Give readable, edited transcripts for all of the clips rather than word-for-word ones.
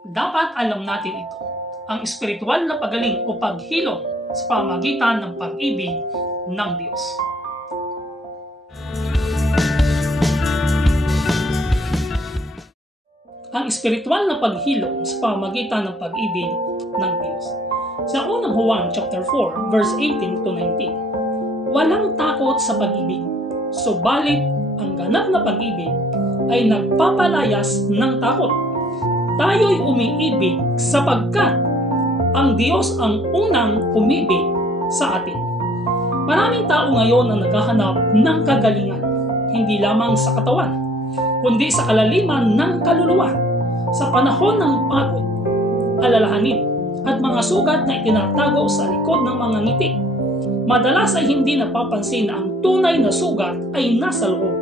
Dapat alam natin ito, ang espiritual na pagaling o paghilom sa pamamagitan ng pag-ibig ng Diyos. Ang espiritual na paghilom sa pamamagitan ng pag-ibig ng Diyos. Sa unang Juan chapter 4 verse 18 to 19, walang takot sa pag-ibig, subalit ang ganap na pag-ibig ay nagpapalayas ng takot. Tayo'y umiibig sapagkat ang Diyos ang unang umibig sa atin. Maraming tao ngayon ang naghahanap ng kagalingan, hindi lamang sa katawan, kundi sa kalaliman ng kaluluwa. Sa panahon ng pagod, alalahanin, at mga sugat na itinatago sa likod ng mga ngiti, madalas ay hindi napapansin na ang tunay na sugat ay nasa loob.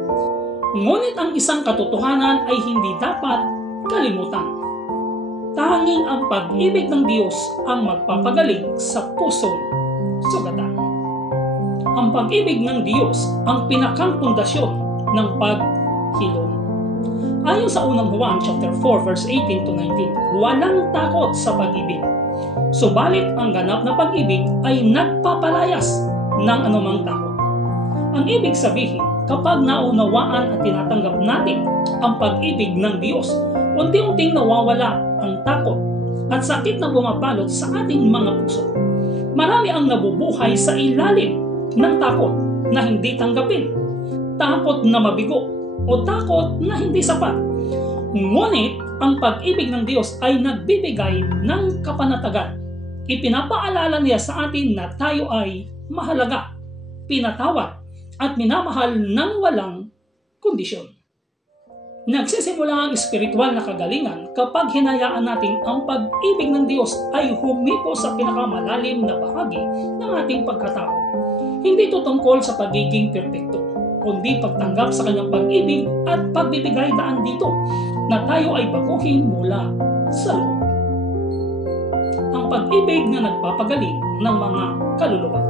Ngunit ang isang katotohanan ay hindi dapat kalimutan. Tanging ang pag-ibig ng Diyos ang magpapagaling sa pusong sugatan. Ang pag-ibig ng Diyos ang pinakang pundasyon ng paghilom. Ayon sa unang Juan chapter 4 verse 18 to 19, walang takot sa pag-ibig. Subalit ang ganap na pag-ibig ay nagpapalayas ng anumang takot. Ang ibig sabihin, kapag naunawaan at tinatanggap natin ang pag-ibig ng Diyos, unti-unting nawawala ang takot at sakit na bumabalot sa ating mga puso. Marami ang nabubuhay sa ilalim ng takot na hindi tanggapin, takot na mabigo o takot na hindi sapat. Ngunit ang pag-ibig ng Diyos ay nagbibigay ng kapanatagan. Ipinapaalala niya sa atin na tayo ay mahalaga, pinatawad at minamahal ng walang kondisyon. Nagsisimula ang espiritual na kagalingan kapag hinayaan natin ang pag-ibig ng Diyos ay humipo sa pinakamalalim na bahagi ng ating pagkatao. Hindi ito tungkol sa pagiging perpekto, kundi pagtanggap sa kanyang pag-ibig at pagbibigay daan dito na tayo ay baguhin mula sa loob. Ang pag-ibig na nagpapagaling ng mga kaluluwa.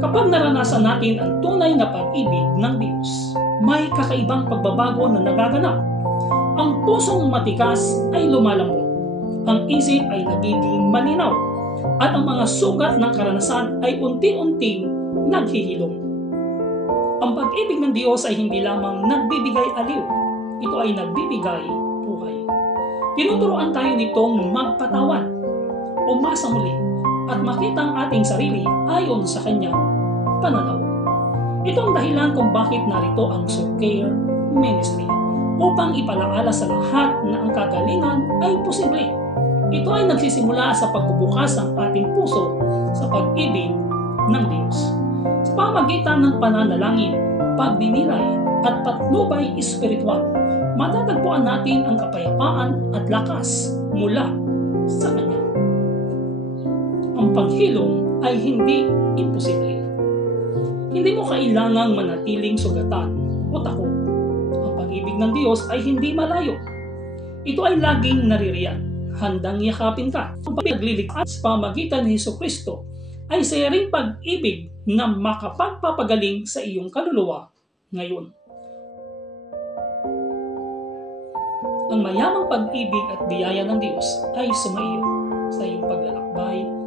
Kapag naranasan natin ang tunay na pag-ibig ng Diyos, may kakaibang pagbabago na nagaganap. Ang pusong matikas ay lumalambot, ang isip ay nagiging malinaw, at ang mga sugat ng karanasan ay unti-unting naghihilom. Ang pag-ibig ng Diyos ay hindi lamang nagbibigay aliw, ito ay nagbibigay buhay. Tinuturuan tayo nitong magpatawad, umasa muli, at makita ang ating sarili ayon sa kanyang pananaw. Ito ang dahilan kung bakit narito ang Soul Care Ministry, upang ipalaala sa lahat na ang kagalingan ay posible. Ito ay nagsisimula sa pagbubukas ng ating puso sa pag-ibig ng Diyos. Sa pamamagitan ng pananalangin, pagdinilay at patnubay espiritual, matatagpuan natin ang kapayapaan at lakas mula sa Kanya. Ang paghilom ay hindi imposible. Hindi mo kailangang manatiling sugatan o takot. Ang pag-ibig ng Diyos ay hindi malayo. Ito ay laging naririyan, handang yakapin ka. Ang pagliligtas sa pamamagitan ni Jesucristo ay sayaring pag-ibig na makapagpapagaling sa iyong kaluluwa ngayon. Ang mayamang pag-ibig at biyaya ng Diyos ay sumaiyo sa iyong paglalakbay